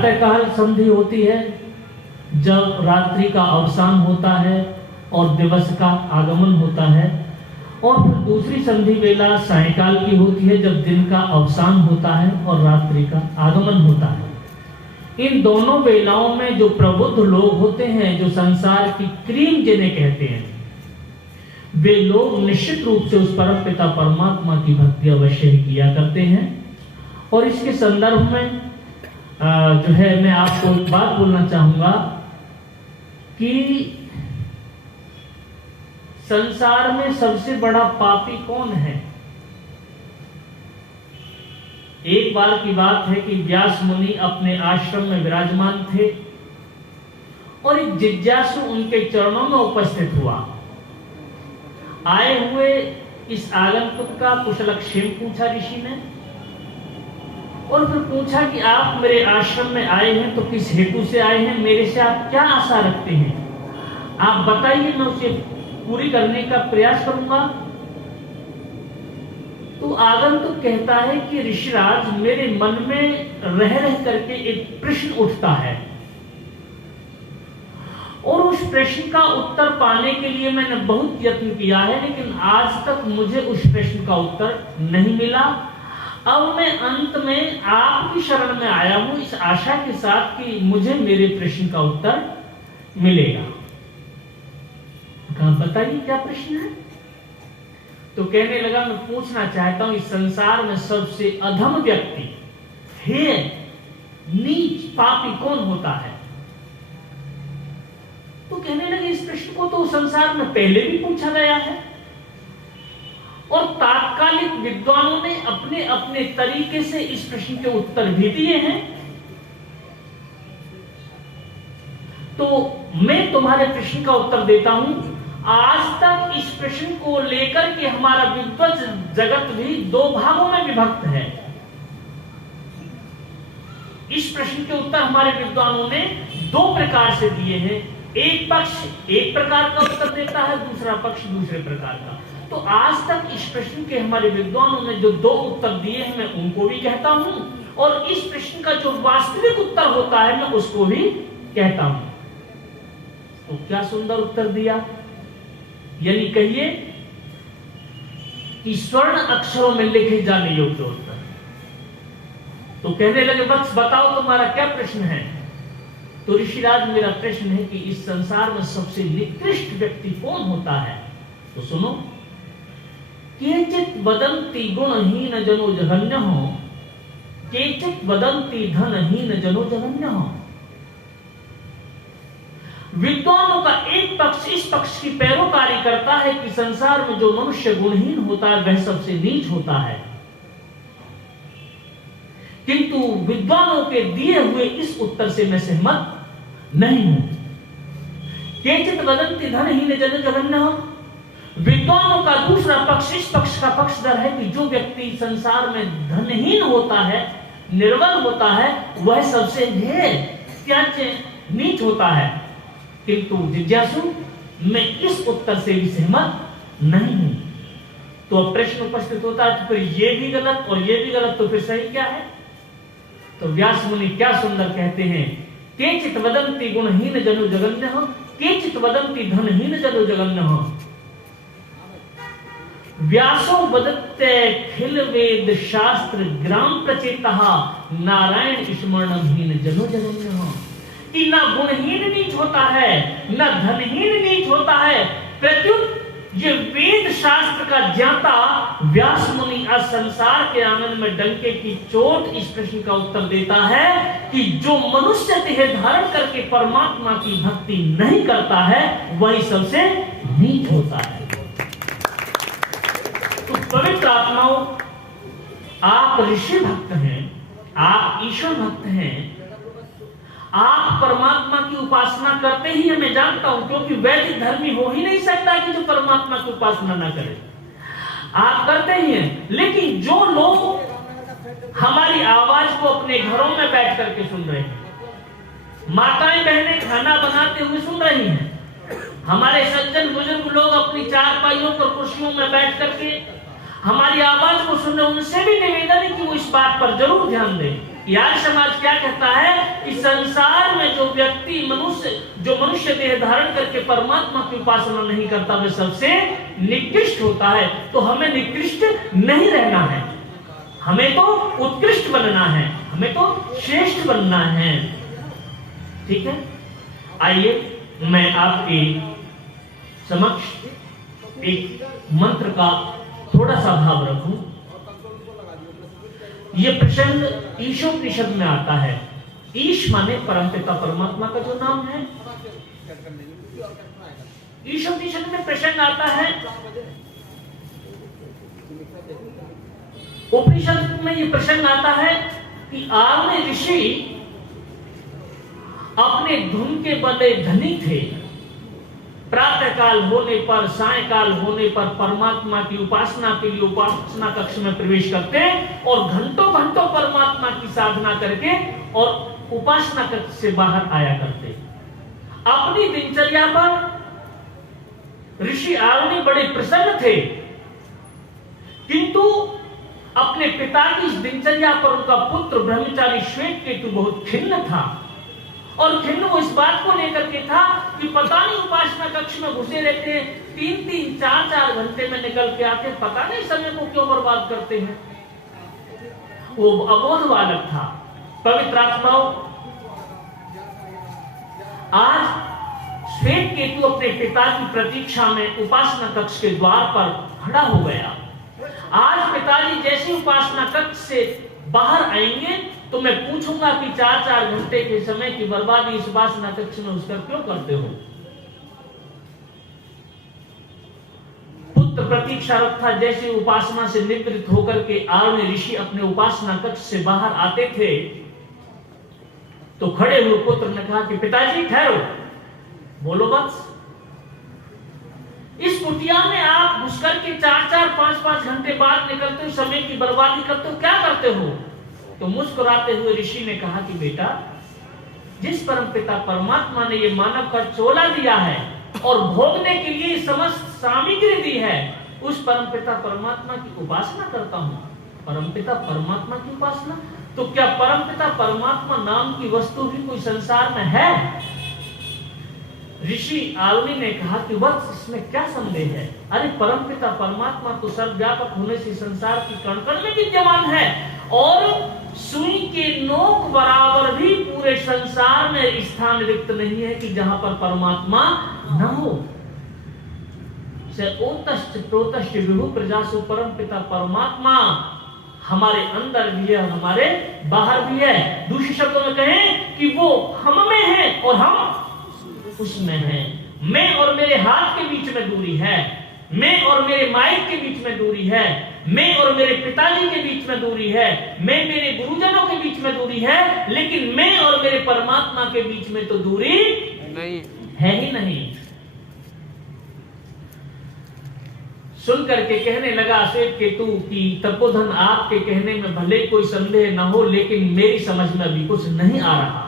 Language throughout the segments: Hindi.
प्रातःकाल संधि होती है जब रात्रि का अवसान होता है और दिवस का आगमन होता है, और फिर दूसरी संधि वेला सायंकाल की होती है जब दिन का अवसान होता है और रात्रि का आगमन होता है। इन दोनों वेलाओं में जो प्रबुद्ध लोग होते हैं, जो संसार की क्रीम जिन्हें कहते हैं, वे लोग निश्चित रूप से उस परम पिता परमात्मा की भक्ति अवश्य ही किया करते हैं। और इसके संदर्भ में जो है मैं आपको एक बात बोलना चाहूंगा कि संसार में सबसे बड़ा पापी कौन है। एक बार की बात है कि व्यास मुनि अपने आश्रम में विराजमान थे और एक जिज्ञासु उनके चरणों में उपस्थित हुआ। आए हुए इस आगंतुक का कुशलक्षेम पूछा ऋषि ने, और फिर पूछा कि आप मेरे आश्रम में आए हैं तो किस हेतु से आए हैं, मेरे से आप क्या आशा रखते हैं, आप बताइए, मैं उसे पूरी करने का प्रयास करूंगा। तो आगंतुक कहता है कि ऋषिराज, मेरे मन में रह रह करके एक प्रश्न उठता है और उस प्रश्न का उत्तर पाने के लिए मैंने बहुत यत्न किया है, लेकिन आज तक मुझे उस प्रश्न का उत्तर नहीं मिला। अब मैं अंत में आपकी शरण में आया हूं इस आशा के साथ कि मुझे मेरे प्रश्न का उत्तर मिलेगा। कहा बताइए क्या प्रश्न है। तो कहने लगा, मैं पूछना चाहता हूं इस संसार में सबसे अधम व्यक्ति, हे नीच पापी कौन होता है। तो कहने लगे, इस प्रश्न को तो संसार में पहले भी पूछा गया है और तात्कालिक विद्वानों ने अपने अपने तरीके से इस प्रश्न के उत्तर भी दिए हैं। तो मैं तुम्हारे प्रश्न का उत्तर देता हूं। आज तक इस प्रश्न को लेकर के हमारा विद्वत जगत भी दो भागों में विभक्त है। इस प्रश्न के उत्तर हमारे विद्वानों ने दो प्रकार से दिए हैं। एक पक्ष एक प्रकार का उत्तर देता है, दूसरा पक्ष दूसरे प्रकार का। तो आज तक इस प्रश्न के हमारे विद्वानों ने जो दो उत्तर दिए हैं, मैं उनको भी कहता हूं, और इस प्रश्न का जो वास्तविक उत्तर होता है, मैं उसको भी कहता हूं। तो क्या सुंदर उत्तर दिया, यानी कहिए कि स्वर्ण अक्षरों में लिखे जाने योग्य उत्तर। तो कहने लगे, वत्स बताओ तुम्हारा क्या प्रश्न है। तो ऋषिराज, मेरा प्रश्न है कि इस संसार में सबसे निकृष्ट व्यक्ति कौन होता है। तो सुनो, केचित वदन्ति गुणहीन जनो जघन्यः, केचित वदन्ति धनहीन जनो जघन्यः। विद्वानों का एक पक्ष इस पक्ष की पैरोकारी करता है कि संसार में जो मनुष्य गुणहीन होता है वह सबसे नीच होता है, किंतु विद्वानों के दिए हुए इस उत्तर से मैं सहमत नहीं हूं। केचित वदन्ति धनहीन जनो जघन्यः, विद्वानों का दूसरा पक्ष इस पक्ष का पक्षधर है कि जो व्यक्ति संसार में धनहीन होता है, निर्बल होता है, वह सबसे त्याज्य नीच होता है। किंतु जिज्ञासु, मैं इस उत्तर से भी सहमत नहीं हूं। तो अब प्रश्न उपस्थित होता है, तो फिर ये भी गलत और ये भी गलत, तो फिर सही क्या है। तो व्यास मुनि क्या सुंदर कहते हैं, केचित वदन्ति गुणहीन जनो जघन्यः, केचित वदन्ति धनहीन जनो जघन्यः। व्यासो वदत्ते खिल वेद शास्त्र ग्राम प्रचेतः, नारायण स्मरणहीन जनो जघन्यः। कि न गुणहीन नीच होता है, न धनहीन नीच होता है, प्रत्युत ये वेद शास्त्र का ज्ञाता व्यास मुनि आज संसार के आंगन में डंके की चोट इस प्रश्न का उत्तर देता है कि जो मनुष्य देह धारण करके परमात्मा की भक्ति नहीं करता है, वही सबसे नीच होता है। तो पवित्र आत्माओं, आप ऋषि भक्त हैं, आप ईश्वर भक्त हैं, आप परमात्मा की उपासना करते ही है, मैं जानता हूं, क्योंकि वैदिक धर्मी हो ही नहीं सकता कि जो परमात्मा की उपासना ना करे। आप करते ही हैं, लेकिन जो लोग हमारी आवाज को अपने घरों में बैठ करके सुन रहे हैं, माताएं बहनें खाना बनाते हुए सुन रही हैं, हमारे सज्जन बुजुर्ग लोग अपनी चारपाइयों पर कुर्सियों में बैठ करके हमारी आवाज को सुन रहे, उनसे भी निवेदन है कि वो इस बात पर जरूर ध्यान दें यार समाज क्या कहता है कि संसार में जो व्यक्ति मनुष्य देह धारण करके परमात्मा की उपासना नहीं करता वह सबसे निकृष्ट होता है। तो हमें निकृष्ट नहीं रहना है, हमें तो उत्कृष्ट बनना है, हमें तो श्रेष्ठ बनना है। ठीक है, आइए मैं आपके समक्ष एक मंत्र का थोड़ा सा भाव रखूं। यह प्रसंग ईशोपनिषद में आता है। ईश माने परमपिता परमात्मा का जो नाम है। ईशोपनिषद में प्रसंग आता है, उपनिषद में यह प्रसंग आता है कि आर्य ऋषि अपने धुन के बड़े धनी थे। प्रातः काल होने पर, सायकाल होने पर परमात्मा की उपासना के लिए उपासना कक्ष में प्रवेश करते और घंटों घंटों परमात्मा की साधना करके और उपासना कक्ष से बाहर आया करते। अपनी दिनचर्या पर ऋषि आर्य बड़े प्रसन्न थे, किंतु अपने पिता की इस दिनचर्या पर उनका पुत्र ब्रह्मचारी श्वेतकेतु बहुत खिन्न था। और खिन्न वो इस बात को लेकर के था कि पता नहीं उपासना कक्ष में घुसे रहते हैं, 3-3, 4-4 घंटे में निकल के आते, पता नहीं समय को क्यों बर्बाद करते हैं। वो अबोध बालक था। पवित्र आत्माओं, आज श्वेतकेतु अपने पिता की प्रतीक्षा में उपासना कक्ष के द्वार पर खड़ा हो गया। आज पिताजी जैसे उपासना कक्ष से बाहर आएंगे तो मैं पूछूंगा कि 4-4 घंटे के समय की बर्बादी इस उपासना कक्ष में उसका क्यों करते हो। पुत्र प्रतीक्षारत था। जैसे उपासना से निवृत्त होकर के आर्य ऋषि अपने उपासना कक्ष से बाहर आते थे तो खड़े हुए पुत्र ने कहा कि पिताजी ठहरो, बोलो बस। इस कुटिया में आप घुस करके 4-4, 5-5 घंटे बाद निकलते हो, समय की बर्बादी करते हो, क्या करते हो। तो मुस्कुराते हुए ऋषि ने कहा कि बेटा, जिस परमपिता परमात्मा ने ये मानव का चोला दिया है और भोगने के लिए समस्त सामग्री दी है, उस परमपिता परमात्मा की उपासना करता हूं। परमपिता परमात्मा की उपासना, तो क्या परमपिता परमात्मा नाम की वस्तु भी कोई संसार में है। ऋषि आर्य ने कहा कि वत्स, इसमें क्या संदेह है। अरे परमपिता परमात्मा तो सर्वव्यापक होने से संसार की कण कण में विद्यमान है और सुई के नोक बराबर भी पूरे संसार में स्थान रिक्त नहीं है कि जहां पर परमात्मा न हो। ओतश्च प्रोतश्च विभु प्रजासु परमपिता परमात्मा हमारे अंदर भी है, हमारे बाहर भी है। दूसरे शब्दों में कहें कि वो हम में है और हम उसमें है। मैं और मेरे हाथ के बीच में दूरी है, मैं और मेरे माइक के बीच में दूरी है, मैं और मेरे पिताजी के बीच में दूरी है, मैं मेरे गुरुजनों के बीच में दूरी है, लेकिन मैं और मेरे परमात्मा के बीच में तो दूरी नहीं है ही नहीं। सुन करके कहने लगा श्वेतकेतु की तपोधन, आपके कहने में भले कोई संदेह न हो, लेकिन मेरी समझ में अभी कुछ नहीं आ रहा।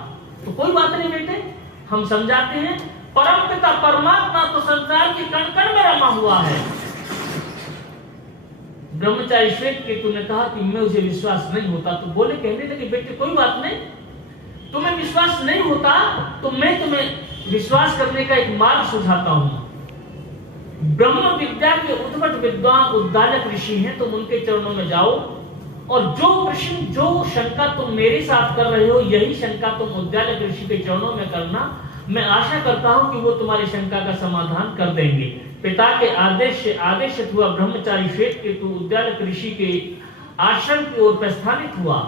तो कोई बात नहीं बेटे, हम समझाते हैं। परमपिता परमात्मा तो संसार के कण कण में रमा हुआ है। ब्रह्मचारी श्वेतकेतु ने कहा कि मैं उसे विश्वास नहीं होता। तो बोले, कहने लगे बेटे कोई बात नहीं, तुम्हें विश्वास नहीं होता तो मैं तुम्हें विश्वास करने का एक मार्ग सुझाता हूं। ब्रह्म विद्या के उद्भट विद्वान उद्दालक ऋषि हैं, तुम उनके चरणों में जाओ और जो प्रश्न, जो शंका तुम मेरे साथ कर रहे हो, यही शंका तुम उद्दालक ऋषि के चरणों में करना। मैं आशा करता हूं कि वो तुम्हारी शंका का समाधान कर देंगे। पिता के आदेश से आदेशित हुआ ब्रह्मचारी श्वेतकेतु उद्दालक ऋषि के आश्रम की ओर प्रस्थानित हुआ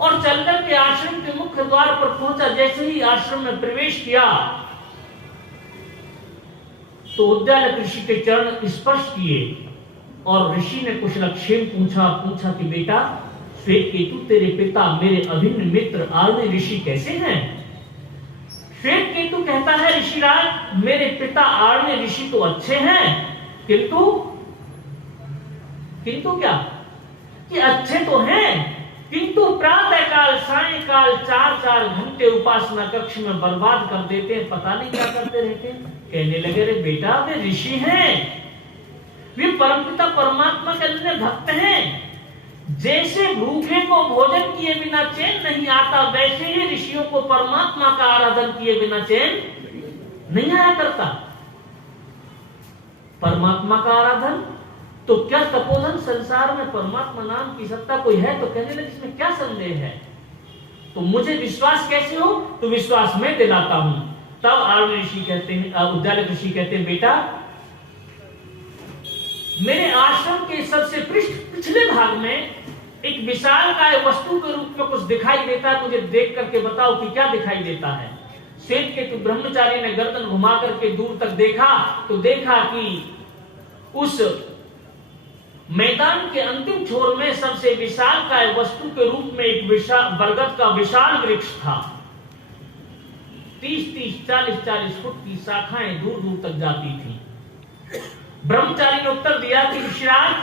और चलकर के आश्रम के मुख्य द्वार पर पहुंचा। जैसे ही आश्रम में प्रवेश किया तो उद्दालक ऋषि के चरण स्पर्श किए और ऋषि ने कुशलक्षेम पूछा कि बेटा श्वेतकेतु, तेरे पिता मेरे अभिन्न मित्र आर्य ऋषि कैसे हैं। श्वेतकेतु कहता है, ऋषिराज, मेरे पिता आर्य ऋषि तो अच्छे हैं, किंतु क्या कि अच्छे तो हैं, किंतु प्रातः काल सायकाल 4-4 घंटे उपासना कक्ष में बर्बाद कर देते हैं, पता नहीं क्या करते रहते हैं। कहने लगे, रे बेटा, वे ऋषि हैं, वे परमपिता परमात्मा के अन्य भक्त हैं, जैसे भूखे को भोजन किए बिना चैन नहीं आता, वैसे ही ऋषियों को परमात्मा का आराधन किए बिना चैन नहीं आया करता। परमात्मा का आराधन तो क्या तपोधन संसार में परमात्मा नाम की सत्ता कोई है? तो कहने लगे इसमें क्या संदेह है? तो मुझे विश्वास कैसे हो? तो विश्वास मैं दिलाता हूं। तब आर्य ऋषि कहते हैं, उद्दालक ऋषि कहते हैं, बेटा मेरे आश्रम के सबसे पिछले भाग में एक विशालकाय वस्तु के रूप में कुछ दिखाई देता है, मुझे देख करके बताओ कि क्या दिखाई देता है। श्वेतकेतु ब्रह्मचारी ने गर्दन घुमा करके दूर तक देखा तो देखा कि उस मैदान के अंतिम छोर में सबसे विशालकाय वस्तु के रूप में एक विशाल बरगद का विशाल वृक्ष था। 30-30, 40-40 फुट की शाखाएं दूर दूर तक जाती थी। ब्रह्मचारी ने उत्तर दिया कि ऋषिराज,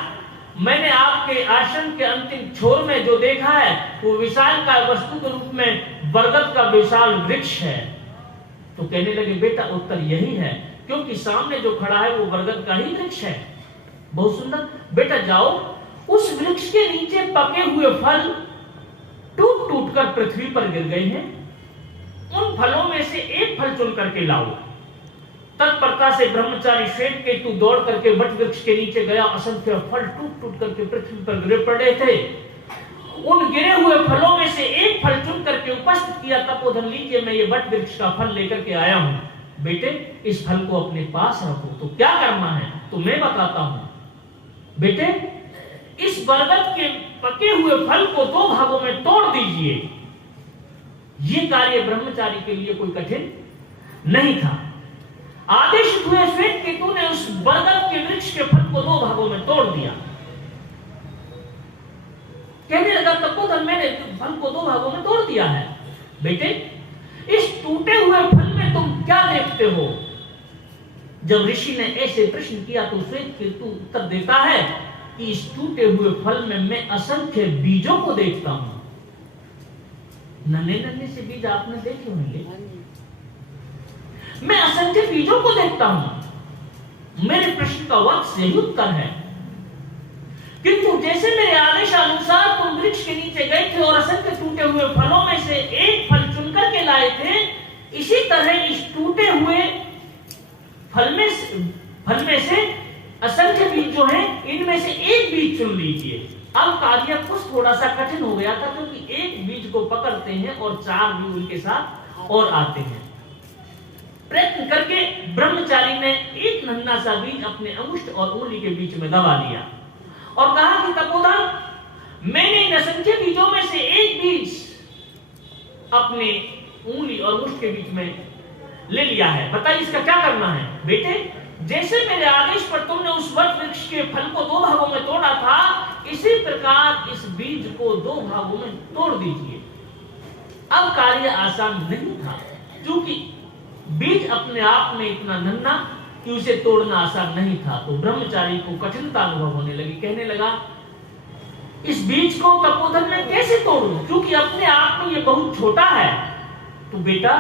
मैंने आपके आश्रम के अंतिम छोर में जो देखा है वो विशालकाय वस्तु के रूप में बरगद का विशाल वृक्ष है। तो कहने लगे बेटा उत्तर यही है, क्योंकि सामने जो खड़ा है वो बरगद का ही वृक्ष है। बहुत सुंदर। बेटा जाओ, उस वृक्ष के नीचे पके हुए फल टूट टूट कर पृथ्वी पर गिर गए हैं, उन फलों में से एक फल चुन करके लाओ। तत्परता से ब्रह्मचारी श्वेतकेतु दौड़ करके वट वृक्ष के नीचे गया। असंख्य फल टूट टूट करके पृथ्वी पर गिरे पड़े थे। उन गिरे हुए फलों में से एक फल चुन करके उपस्थित किया। तपोधन लीजिए, मैं ये वट वृक्ष का फल लेकर के आया हूं। बेटे इस फल को अपने पास रखो। तो क्या करना है तो मैं बताता हूं। बेटे इस बरगद के पके हुए फल को 2 भागों में तोड़ दीजिए। यह कार्य ब्रह्मचारी के लिए कोई कठिन नहीं था। आदेशित हुए श्वेतकेतु ने उस बरगद के वृक्ष के फल को 2 भागों में तोड़ दिया। कहने लगा तपोधन, मैंने फल को 2 भागों में तोड़ दिया है। बेटे इस टूटे हुए फल में तुम क्या देखते हो? जब ऋषि ने ऐसे प्रश्न किया तो श्वेतकेतु उत्तर देता है कि इस टूटे हुए फल में मैं असंख्य बीजों को देखता हूं। नन्हे नन्हे से बीज आपने देखे होंगे। मैं असंख्य बीजों को देखता हूं। मेरे प्रश्न का वक्त सही उत्तर है, किंतु जैसे मेरे आदेशानुसार तुम वृक्ष के नीचे गए थे और असंख्य टूटे हुए फलों में से एक फल चुनकर के लाए थे, इसी तरह इस टूटे हुए फल में से असंख्य बीज जो हैं, इनमें से एक बीज चुन लीजिए। अब कार्य कुछ थोड़ा सा कठिन हो गया था, क्योंकि एक बीज को पकड़ते हैं और 4 भी उनके साथ और आते हैं। प्रयत्न करके ब्रह्मचारी ने एक नन्हा सा बीज अपने अंगुष्ठ और उंगली के बीच में दबा लिया और कहा कि तपोधन, मैंने इन असंख्य बीजों में से एक बीज अपने उंगली और अंगुष्ठ के बीच में ले लिया है। बताइए इसका क्या करना है? बेटे जैसे मेरे आदेश पर तुमने उस वट वृक्ष के फल को 2 भागों में तोड़ा था, इसी प्रकार इस बीज को 2 भागों में तोड़ दीजिए। अब कार्य आसान नहीं था, क्योंकि बीज अपने आप में इतना नन्हा कि उसे तोड़ना आसान नहीं था। तो ब्रह्मचारी को कठिनता अनुभव होने लगी। कहने लगा इस बीज को तपोधन में कैसे तोड़ूं, क्योंकि अपने आप में ये बहुत छोटा है। तो बेटा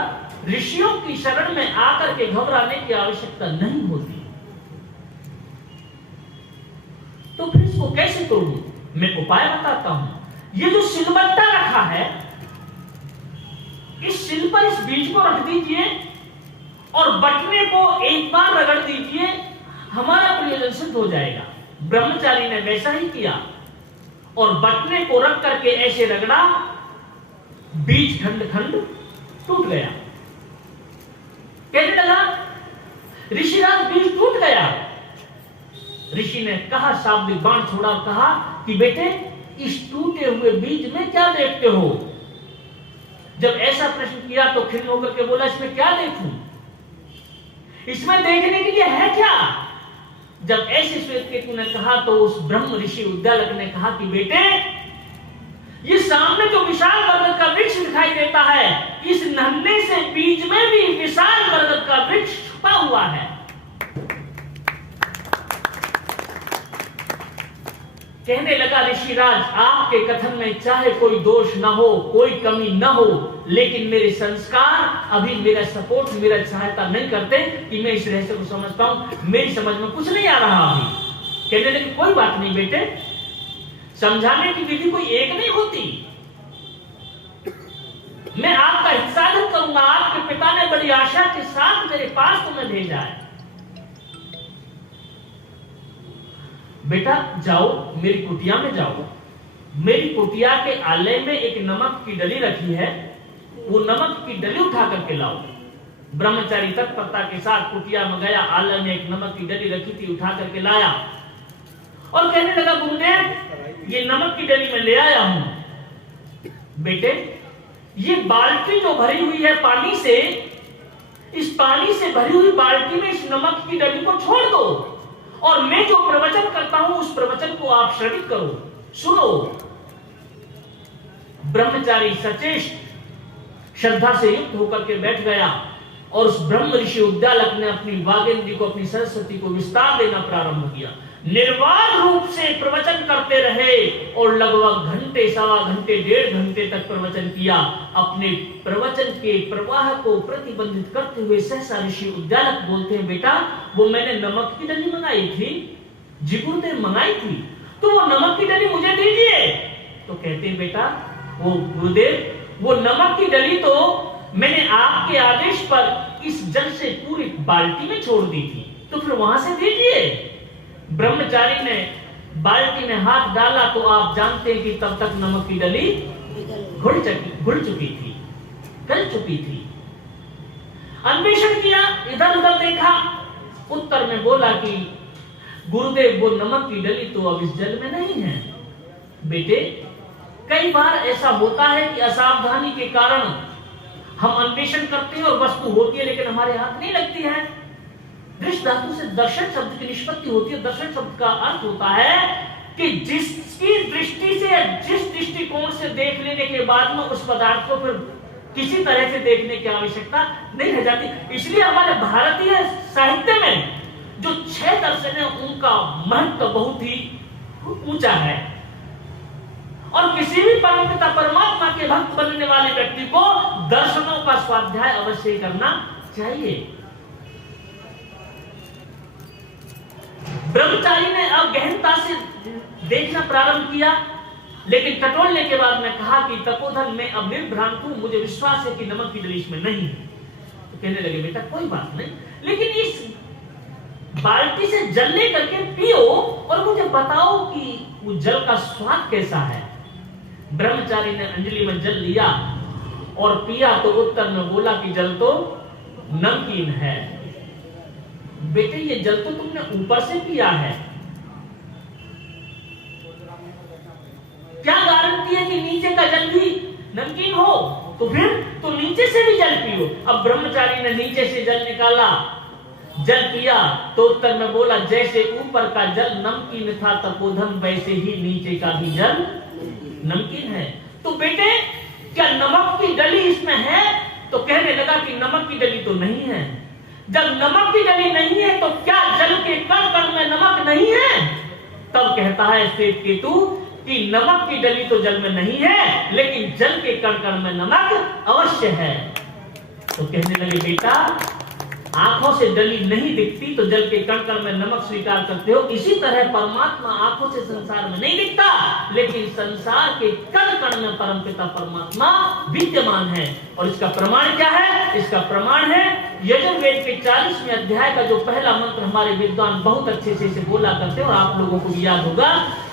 ऋषियों की शरण में आकर के घबराने की आवश्यकता नहीं होती। तो फिर इसको कैसे तोड़ूं? मैं उपाय बताता हूं। ये जो सिलबट्टा रखा है, इस सिल पर इस बीज को रख दीजिए और बटने को एक बार रगड़ दीजिए, हमारा प्रयोजन सिद्ध हो जाएगा। ब्रह्मचारी ने वैसा ही किया और बटने को रख करके ऐसे रगड़ा, बीज खंड खंड टूट गया। कहने लगा ऋषिराज बीज टूट गया। ऋषि ने कहा, शाब्दिक बाण छोड़ा और कहा कि बेटे इस टूटे हुए बीज में क्या देखते हो? जब ऐसा प्रश्न किया तो खिन्न होकर के बोला, इसमें क्या देखूं? इसमें देखने के लिए है क्या? जब ऐसे श्वेतकेतु ने कहा तो उस ब्रह्म ऋषि उद्दालक ने कहा कि बेटे ये सामने जो विशाल बरगद का वृक्ष दिखाई देता है, इस नन्हे से बीज में भी विशाल बरगद का वृक्ष छुपा हुआ है। कहने लगा ऋषिराज, आपके कथन में चाहे कोई दोष ना हो, कोई कमी ना हो, लेकिन मेरे संस्कार अभी मेरा सपोर्ट, मेरा सहायता नहीं करते कि मैं इस रहस्य को समझ पाऊं। मेरी समझ में कुछ नहीं आ रहा अभी। कहने लगे कोई बात नहीं बेटे, समझाने की विधि कोई एक नहीं होती। मैं आपका हितसाधन करूंगा। आपके पिता ने बड़ी आशा के साथ मेरे पास तुम्हें भेजा है। बेटा जाओ, मेरी कुटिया में जाओ। मेरी कुटिया के आलय में एक नमक की डली रखी है, वो नमक की डली उठा करके लाओ। ब्रह्मचारी तत्परता के साथ कुटिया में गया, आलय में एक नमक की डली रखी थी, उठा करके लाया और कहने लगा, गुरुदेव ये नमक की डली मैं ले आया हूं। बेटे ये बाल्टी जो भरी हुई है पानी से, इस पानी से भरी हुई बाल्टी में इस नमक की डली को छोड़ दो और मैं जो प्रवचन करता हूं उस प्रवचन को आप श्रवित करो, सुनो। ब्रह्मचारी सचेष्ट श्रद्धा से युक्त होकर के बैठ गया और उस ब्रह्म ऋषि उद्दालक ने अपनी वागेंद्री को, अपनी सरस्वती को विस्तार देना प्रारंभ किया। निर्वाध रूप से प्रवचन करते रहे और लगभग घंटे, सवा घंटे, 1.5 घंटे तक प्रवचन किया। अपने प्रवचन के प्रवाह को प्रतिबंधित करते हुए सहसा ऋषि उद्दालक बोलते हैं, बेटा वो मैंने नमक की डली मंगाई थी, जी गुरुदेव मंगाई थी, तो वो नमक की डली मुझे दीजिए। तो कहते हैं, बेटा वो गुरुदेव वो नमक की डली तो मैंने आपके आदेश पर इस जल से पूरी बाल्टी में छोड़ दी थी, तो फिर वहां से दीजिए। ब्रह्मचारी ने बाल्टी में हाथ डाला तो आप जानते हैं कि तब तक नमक की डली घुल चुकी थी, गल चुकी थी। अन्वेषण किया, इधर उधर देखा, उत्तर में बोला कि गुरुदेव वो नमक की डली तो अब इस जल में नहीं है। बेटे कई बार ऐसा होता है कि असावधानी के कारण हम अन्वेषण करते हैं और वस्तु होती है लेकिन हमारे हाथ नहीं लगती है। दृष्ट धातु से दर्शन शब्द की निष्पत्ति होती है। दर्शन शब्द का अर्थ होता है कि जिसकी दृष्टि से, जिस दृष्टिकोण से देख लेने के बाद में उस पदार्थ को फिर किसी तरह से देखने की आवश्यकता नहीं रह जाती। इसलिए हमारे भारतीय साहित्य में जो 6 दर्शन है उनका महत्व बहुत ही ऊंचा है और किसी भी परमपिता परमात्मा के भक्त बनने वाले व्यक्ति को दर्शनों का स्वाध्याय अवश्य करना चाहिए। ब्रह्मचारी ने अब गहनता से देखना प्रारंभ किया, लेकिन टटोलने के बाद मैं कहा कि तपोधन में अब निर्भ्रांत हूं, मुझे विश्वास है कि नमक की डली इसमें नहीं है। तो कहने लगे, बेटा कोई बात नहीं, लेकिन इस बाल्टी से जल ले करके पियो और मुझे बताओ कि वो जल का स्वाद कैसा है। ब्रह्मचारी ने अंजलि में जल लिया और पिया तो उत्तर में बोला कि जल तो नमकीन है। बेटे ये जल तो तुमने ऊपर से पिया है, क्या गारंटी है कि नीचे का जल भी नमकीन हो? तो फिर तो नीचे से भी जल पियो। अब ब्रह्मचारी ने नीचे से जल निकाला, जल पिया तो उत्तर में बोला, जैसे ऊपर का जल नमकीन था तपोधन, वैसे ही नीचे का भी जल नमकीन है। तो बेटे क्या नमक की डली इसमें है? तो कहने लगा कि नमक की डली तो नहीं है। जब नमक की डली नहीं है तो क्या जल के कण कण में नमक नहीं है? तब कहता है श्वेत केतु कि नमक की डली तो जल में नहीं है, लेकिन जल के कण कण में नमक अवश्य है। तो कहने लगे, बेटा आंखों से डली नहीं दिखती तो जल के कण कण में नमक स्वीकार करते हो, इसी तरह परमात्मा आंखों से संसार में नहीं दिखता, लेकिन संसार के कण कण में परमपिता परमात्मा विद्यमान है। और इसका प्रमाण क्या है? इसका प्रमाण है यजुर्वेद के 40वें अध्याय का जो पहला मंत्र हमारे विद्वान बहुत अच्छे से इसे बोला करते हैं और आप लोगों को भी याद होगा,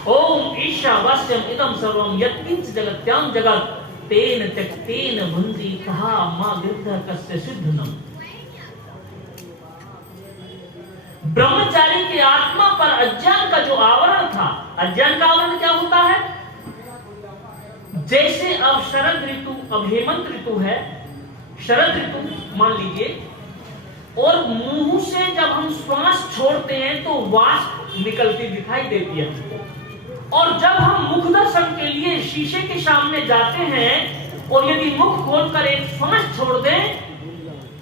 ओम ईशावास्यम इदं सर्वं यत्किंच जगत्यां जगत् तेन त्यक्तेन भुंजी कहा मां गिरधर कस्य सिद्धनम। ब्रह्मचारी की आत्मा पर अज्ञान का जो आवरण था, अज्ञान का आवरण क्या होता है? जैसे अब शरद ऋतु, अब हेमंत ऋतु है, शरद ऋतु मान लीजिए, और मुंह से जब हम श्वास छोड़ते हैं तो वाष्प निकलती दिखाई देती है हमको। और जब हम मुख दर्शन के लिए शीशे के सामने जाते हैं और यदि मुख खोलकर एक श्वास छोड़ दें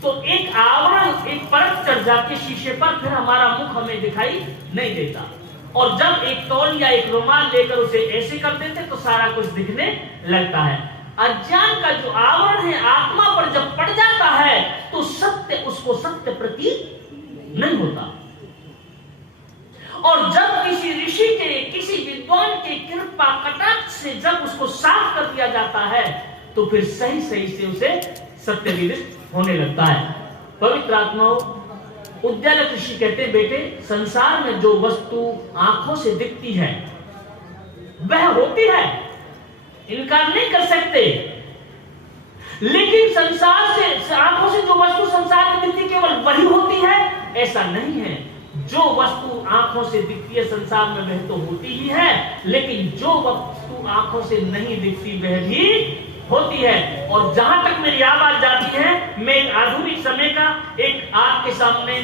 तो एक आवरण, एक परत चढ़ जाती है शीशे पर, फिर हमारा मुख हमें दिखाई नहीं देता। और जब एक तौल या एक रुमाल लेकर उसे ऐसे कर देते तो सारा कुछ दिखने लगता है। अज्ञान का जो आवरण है आत्मा पर जब पड़ जाता है तो सत्य उसको सत्य प्रतीत नहीं होता। और जब किसी ऋषि के, किसी विद्वान के कृपा किया जाता है तो फिर सही सही से उसे सत्य विदित होने लगता है। पवित्र आत्माओं, उद्यालक ऋषि कहते हैं, बेटे संसार में जो वस्तु आंखों से दिखती है वह होती है, इनकार नहीं कर सकते, लेकिन संसार से आंखों से जो वस्तु संसार में दिखती केवल वही होती है ऐसा नहीं है। जो वस्तु आंखों से दिखती है संसार में वह तो होती ही है, लेकिन जो वस्तु आंखों से नहीं दिखती वह भी होती है। और जहां तक मेरी आवाज जाती है, मैं एक आधुनिक समय का एक आपके सामने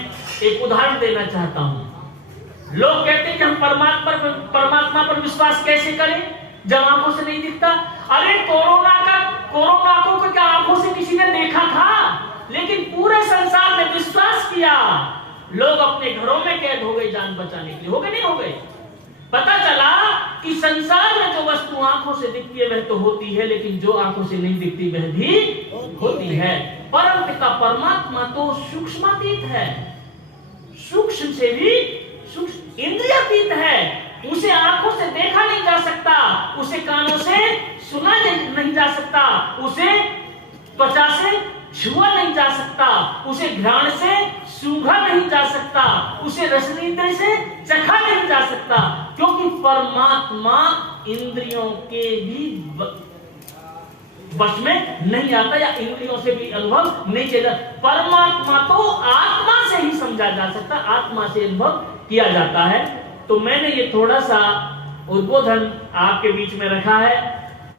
एक उदाहरण देना चाहता हूं। लोग कहते हैं कि हम परमात्मा पर विश्वास कैसे करें जब आंखों से नहीं दिखता। अरे कोरोना को क्या आंखों से किसी ने देखा था? लेकिन पूरे संसार ने विश्वास किया। लोग अपने घरों में कैद हो गए जान बचाने के लिए, हो गए नहीं हो गए? पता चला कि संसार में जो वस्तु आंखों से दिखती है वह तो होती है, लेकिन जो आंखों से नहीं दिखती वह भी होती है। परमपिता परमात्मा तो सूक्ष्मातीत है, सूक्ष्म से भी सूक्ष्म इंद्रियातीत है। उसे आंखों से देखा नहीं जा सकता, उसे कानों से सुना नहीं जा सकता, उसे त्वचा से छुआ नहीं जा सकता, उसे घ्राण से सूंघा नहीं जा सकता, उसे रसनेंद्रिय से चखा नहीं जा सकता, क्योंकि परमात्मा इंद्रियों के भी वश में नहीं आता या इंद्रियों से भी अनुभव नहीं चला। परमात्मा तो आत्मा से ही समझा जा सकता, आत्मा से अनुभव किया जाता है। तो मैंने ये थोड़ा सा उद्बोधन आपके बीच में रखा है।